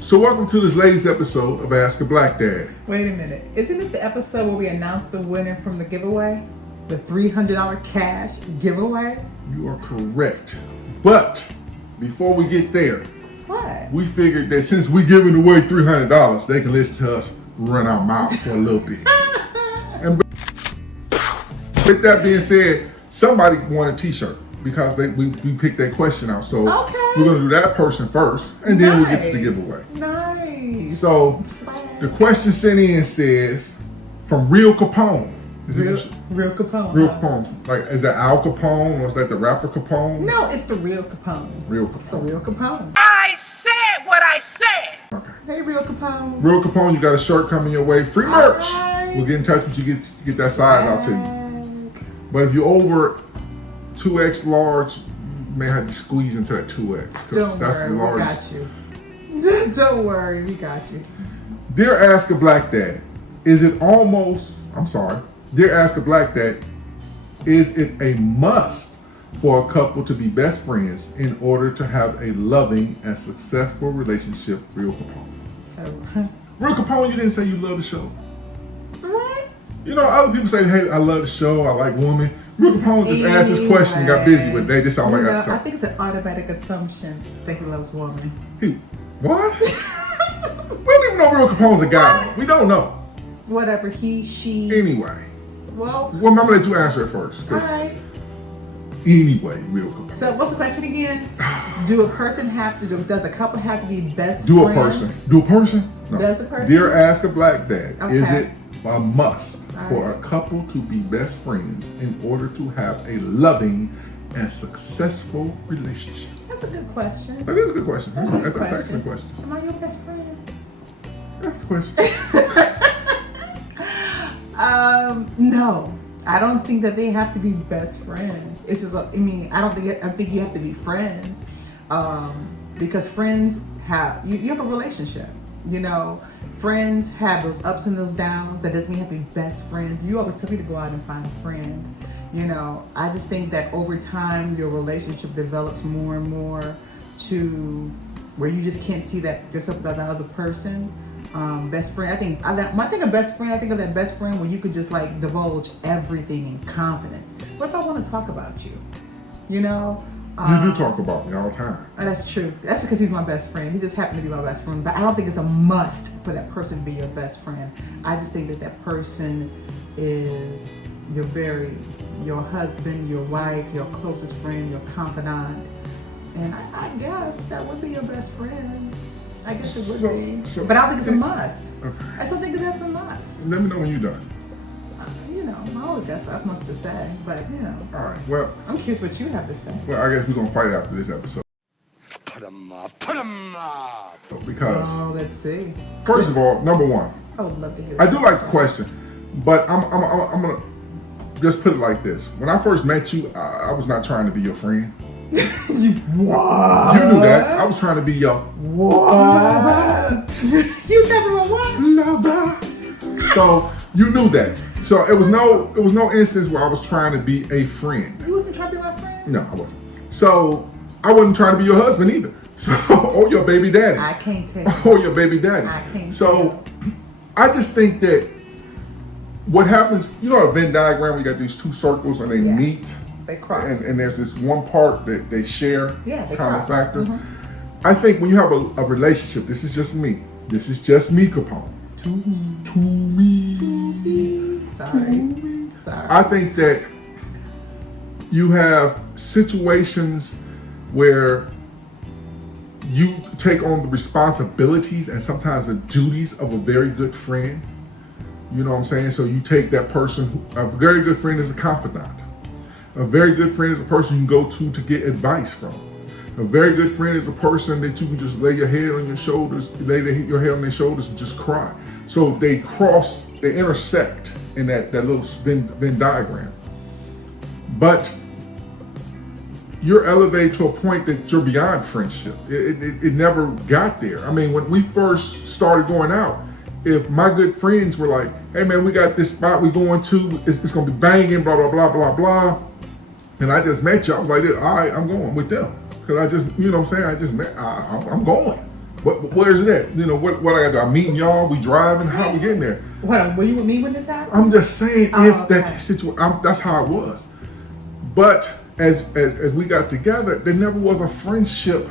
So welcome to this latest episode of Ask a Black Dad. Wait a minute. Isn't this the episode where we announce the winner from the giveaway? The $300 cash giveaway? You are correct. But before we get there, What? we figured that since we're giving away $300, they can listen to us run our mouth for a little bit. And with that being said, somebody won a t-shirt because we picked that question out. So Okay. we're going to do that person first, and then we'll get to the giveaway. Nice. So the question sent in says, from Real Capone. Is Real it Capone. Real Capone? Like, is that Al Capone or is that the rapper Capone? No, it's the Real Capone. Real The Capone. Real Capone. I said what I said. Okay. Hey, Real Capone. Real Capone, you got a shirt coming your way. Free merch. Alright. We'll get in touch with you, get that size out to you. But if you're over 2X large, you may have to squeeze into that 2X. 'cause Don't that's worry, the we largest. got you. Don't worry, we got you. Dear Ask a Black Dad, Dear Ask a Black Dad, is it a must for a couple to be best friends in order to have a loving and successful relationship? Real Capone. Real Capone, you didn't say you love the show. What? You know, other people say, hey, I love the show, I like women. Real Capone just asked this question and got busy with it. They just sound like I I said. think it's an automatic assumption that he loves women. What? We don't even know Real Capone's a guy. We don't know. Whatever, he, she. Anyway. Well, I'm gonna let you answer it first. 'Cause alright. Anyway, Real Capone. So what's the question again? Does a couple have to be best Do a friends? person. Do a person? No. Does a person? Dear Ask a Black Dad, is Okay. it a must All for right. a couple to be best friends in order to have a loving and successful relationship? That's a good question. That is a good question. That's That's a an good excellent question. Am I your best friend? That's the question. No. I don't think that they have to be best friends. It's just, I think you have to be friends. Because friends you have a relationship. You know, friends have those ups and those downs. That doesn't mean you have to be best friends. You always tell me to go out and find a friend. You know, I just think that over time, your relationship develops more and more to where you just can't see that yourself without the other person. Best friend, when I think of best friend, I think of that best friend where you could just like divulge everything in confidence. What if I want to talk about you? You know? You do talk about me all the time. Oh, that's true. That's because he's my best friend. He just happened to be my best friend. But I don't think it's a must for that person to be your best friend. I just think that person is your husband, your wife, your closest friend, your confidant. And I guess that would be your best friend. I guess it would be. But I don't think it's a must. Okay. I still think that's a must. Let me know when you're done. You know, I always got stuff much to say. But, you know, All right. Well, I'm curious what you have to say. I guess we're gonna fight after this episode Put 'em up. Put 'em up. because, Oh, let's see. first of all, number one, I would love to hear I do like the question, but I'm gonna just put it like this. When I first met you, I was not trying to be your friend. What? You knew that. I was trying to be your What? You never were what? lover. So you knew that. So it was no instance where I was trying to be a friend. You wasn't trying to be my friend? No, I wasn't. So I wasn't trying to be your husband either. So or your baby daddy. I can't tell. Or your baby daddy. I can't So I just think that what happens, you know, a Venn diagram, we got these two circles and they Yeah. meet. They cross. And there's this one part that they share, Yeah, they common cross. factor. Mhm. I think when you have a relationship, this is just me, Capone. To me. Sorry. I think that you have situations where you take on the responsibilities and sometimes the duties of a very good friend. You know what I'm saying? So you take that person, a very good friend is a confidant. A very good friend is a person you can go to get advice from. A very good friend is a person that you can just lay your head on your shoulders, your head on their shoulders and just cry. So they intersect in that little Venn diagram. But you're elevated to a point that you're beyond friendship. It never got there. I mean, when we first started going out, if my good friends were like, hey man, we got this spot we going to, it's gonna be banging, blah, blah, blah, blah, blah. And I just met you, I was like, all right, I'm going with them. Cause I just, you know what I'm saying? I just met, I'm going. Where's it at? You know, what I got to do? I'm meeting y'all, we driving, how we getting there? What, were you with me when this happened? I'm just saying okay. that situation, that's how it was. But as we got together, there never was a friendship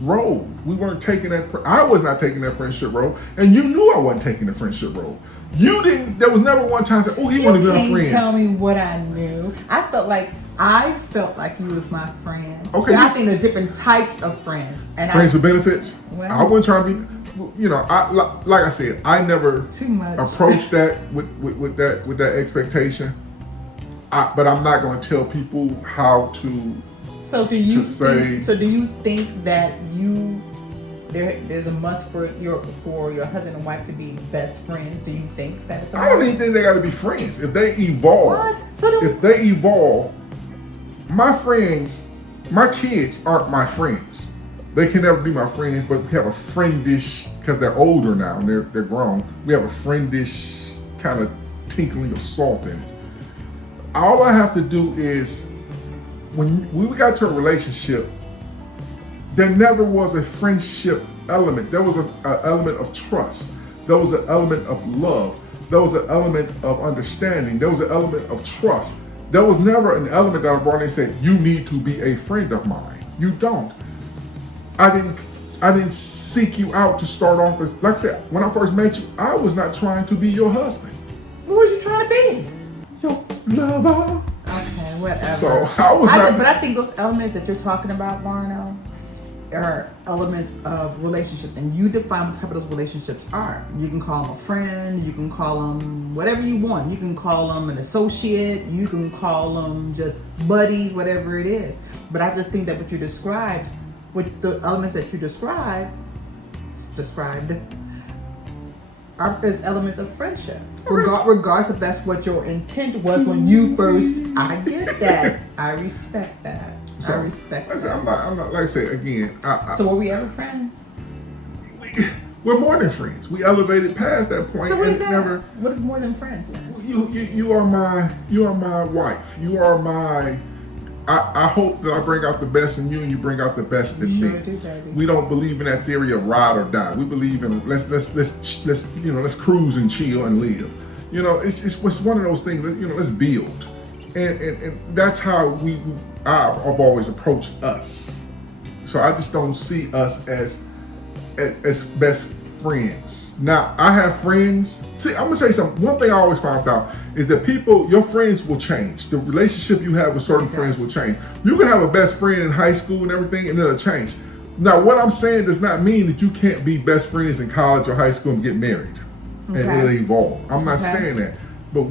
road. We weren't taking that, I was not taking that friendship road. And you knew I wasn't taking the friendship road. You didn't, there was never one time I said, oh, he want to be a friend. You can't tell me what I knew. I felt like he was my friend. Okay. I think there's different types of friends. And friends with benefits? Well, I wasn't trying to be, you know, like I said, I never too much approached that with that expectation. But I'm not going to tell people how to. So do you think that there's a must for your husband and wife to be best friends? Do you think that's? I don't even think they got to be friends. If they evolve, what? If they evolve, my friends, my kids aren't my friends. They can never be my friends, but we have a friendish, because they're older now and they're grown. We have a friendish kind of tinkling of salt in it. All I have to do is, when we got to a relationship, there never was a friendship element. There was an element of trust. There was an element of love. There was an element of understanding. There was an element of trust. There was never an element that I brought in and said, you need to be a friend of mine. You don't. I didn't seek you out to start off as, like I said, when I first met you, I was not trying to be your husband. What was you trying to be? Your lover. Okay, whatever. So I was not. But I think those elements that you're talking about, Barno, are elements of relationships, and you define what type of those relationships are. You can call them a friend, you can call them whatever you want. You can call them an associate, you can call them just buddies, whatever it is. But I just think that what you described, with the elements that you described are as elements of friendship. Regardless if that's what your intent was when you first. I get that. I respect that. So, I respect that. I'm not, like I say again. So were we ever friends? We're more than friends. We elevated past that point. So what is that? Never, what is more than friends then? you are my wife. You are my. I hope that I bring out the best in you and you bring out the best in me. Sure do, baby. We don't believe in that theory of ride or die. We believe in let's cruise and chill and live. You know, it's one of those things. You know, let's build, and that's how I've always approached us. So I just don't see us as best friends. Now I have friends. See, I'm gonna say something. One thing I always found out is that your friends will change. The relationship you have with certain friends will change. You can have a best friend in high school and everything, and it'll change. Now, what I'm saying does not mean that you can't be best friends in college or high school and get married, and it'll evolve. I'm not saying that, but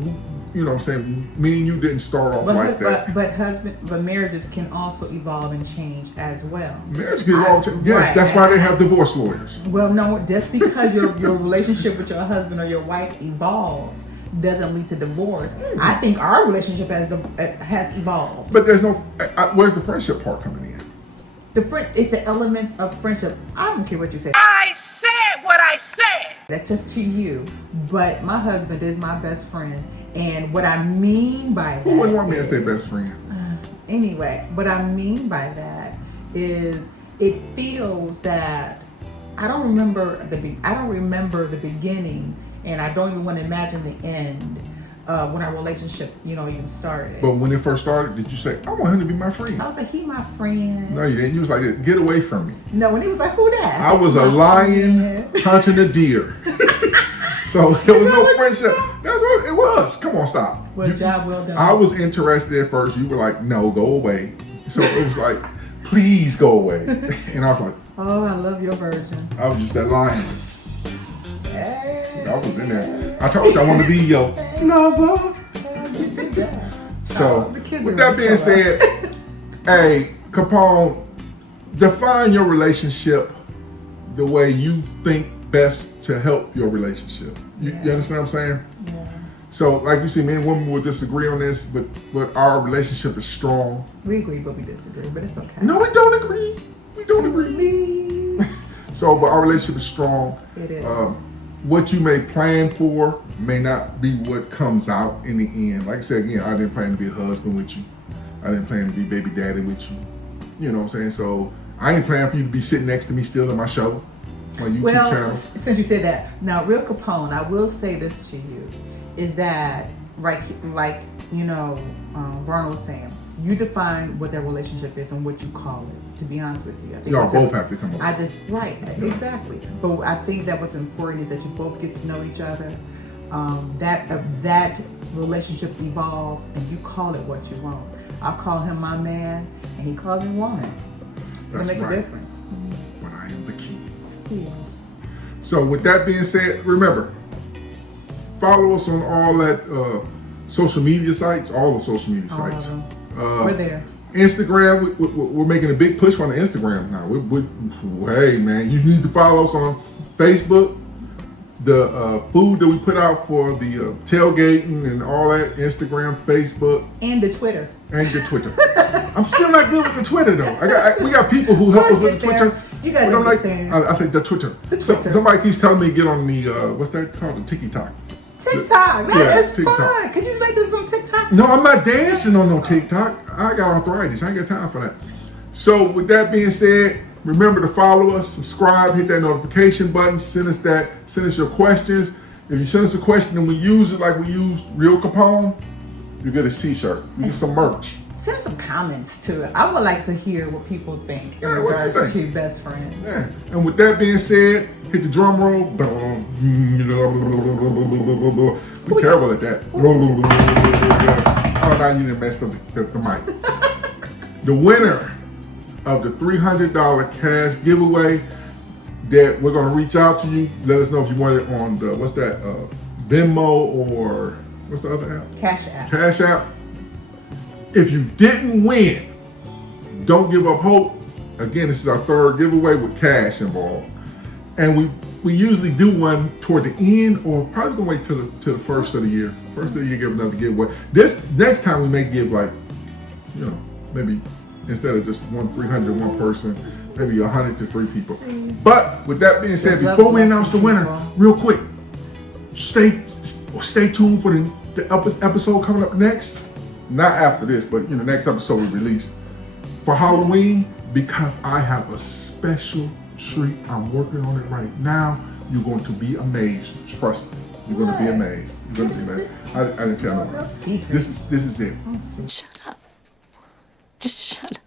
you know what I'm saying. Me and you didn't start off like that. But marriages can also evolve and change as well. Marriage can evolve. Yes, right. That's why they have divorce lawyers. Well, no, just because your relationship with your husband or your wife evolves doesn't lead to divorce. Mm-hmm. I think our relationship has evolved. But there's no. Where's the friendship part coming in? It's the elements of friendship. I don't care what you say. I said what I said. That's just to you. But my husband is my best friend. And what I mean by that, who wouldn't want me as their best friend? Anyway, what I mean by that is it feels that I don't remember the beginning, and I don't even want to imagine the end when our relationship, even started. But when it first started, did you say, I want him to be my friend? I was like, he my friend. No, you didn't. You was like, get away from me. No, when he was like, who that? I was a lion hunting a deer. So there was no friendship. That's what it was. Come on, stop. Well, job well done. I was interested at first. You were like, no, go away. So it was like, please go away. And I was like, oh, I love your version. I was just that lion. Hey. I was in there. I told you I want to be your lover. So with that being said, hey, Capone, define your relationship the way you think best to help your relationship. You understand what I'm saying? Yeah. So, like you see, men and women will disagree on this, but our relationship is strong. We agree, but we disagree. But it's okay. No, we don't agree. We don't agree. So, but our relationship is strong. It is. What you may plan for may not be what comes out in the end. Like I said, again, I didn't plan to be a husband with you. I didn't plan to be baby daddy with you. You know what I'm saying? So I ain't planning for you to be sitting next to me still in my show, my YouTube channel. Since you said that, now, Real Capone, I will say this to you, is that, right, like, you know, Ronald was saying, you define what that relationship is and what you call it, to be honest with you. I think y'all both have to come up. Exactly. But I think that what's important is that you both get to know each other. That relationship evolves and you call it what you want. I'll call him my man and he calls me woman. It'll make a difference. But I am the king. Yes. So with that being said, remember, follow us on all that social media sites, all the social media All sites. of them. We're there. Instagram, we're making a big push on the Instagram now. Hey man, you need to follow us on Facebook. The food that we put out for the tailgating and all that, Instagram, Facebook, And the Twitter. I'm still not good with the Twitter though. We got people who help us with the Twitter. You guys understand. I say the Twitter. The Twitter. Somebody keeps telling me to get on the what's that called? The TikTok. TikTok. That is TikTok. fun. Can you make this on TikTok? No, I'm not dancing on no TikTok. I got arthritis. I ain't got time for that. So with that being said, remember to follow us, subscribe, hit that notification button, send us your questions. If you send us a question and we use it like we used Real Capone, you get his t-shirt. You get some merch. Send some comments to it. I would like to hear what people think in Yeah, what do you regards think? to best friends. Yeah. And with that being said, hit the drum roll. Be terrible at that. Oh, now you done messed up the mic. The winner of the $300 cash giveaway that we're going to reach out to you. Let us know if you want it on the, what's that, Venmo or what's the other app? Cash App. Cash App. If you didn't win, don't give up hope. Again, this is our third giveaway with cash involved. And we usually do one toward the end or probably gonna wait till the first of the year. First of the year, give another giveaway. This next time we may give like, you know, maybe instead of just 300 one person, maybe 100 to 3 people. But with that being said, before we announce the winner, real quick, stay tuned for the episode coming up next. Not after this, but you know, next episode we release for Halloween, because I have a special treat. I'm working on it right now. You're going to be amazed. Trust me. You're going to be amazed. You're going to be amazed. I didn't tell no one. This is it. Shut up. Just shut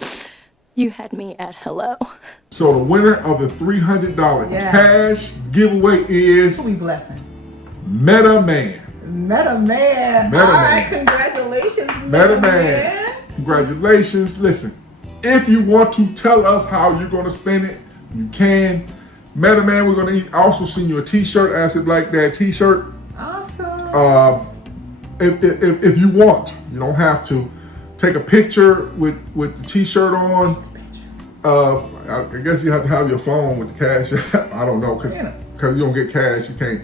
up. You had me at hello. So the winner of the $300 cash giveaway is We blessing. Meta Man. Meta Man. Meta All Man. right, congratulations, Meta Man. Congratulations. Listen, if you want to tell us how you're going to spend it, you can. Meta Man, we're going to also send you a t-shirt, Acid Black Dad t-shirt. Awesome. If you want, you don't have to. Take a picture with the t-shirt on. I guess you have to have your phone with the cash. I don't know, because you don't get cash, you can't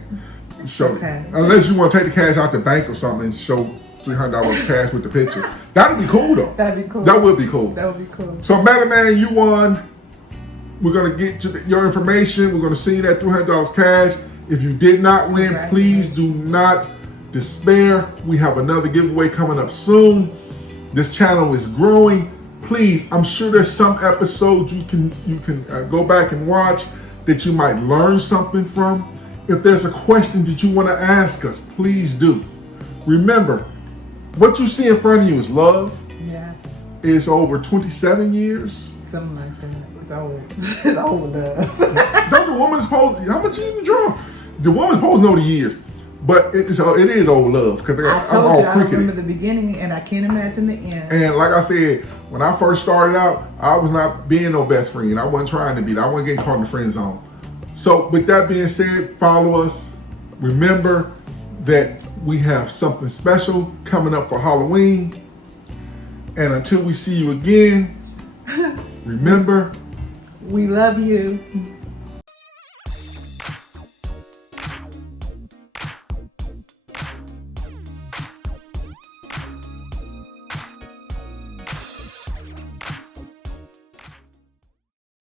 show it. Unless you want to take the cash out the bank or something and show $300 cash with the picture. That'd be cool though. That'd be cool. That would be cool. That would be cool. So Meta Man, you won. We're gonna get your information. We're gonna send you that $300 cash. If you did not win, please do not despair. We have another giveaway coming up soon. This channel is growing. Please, I'm sure there's some episodes you can go back and watch that you might learn something from. If there's a question that you want to ask us, please do. Remember, what you see in front of you is love. Yeah. It's over 27 years. Something like that. It's old. It's old love. Don't the woman's supposed, how much you even draw? The woman's supposed to know the years. But it is old love, because I told you, I remember the beginning and I can't imagine the end. And like I said, when I first started out, I was not being no best friend. I wasn't trying to be. I wasn't getting caught in the friend zone. So with that being said, follow us. Remember that we have something special coming up for Halloween. And until we see you again, remember, we love you.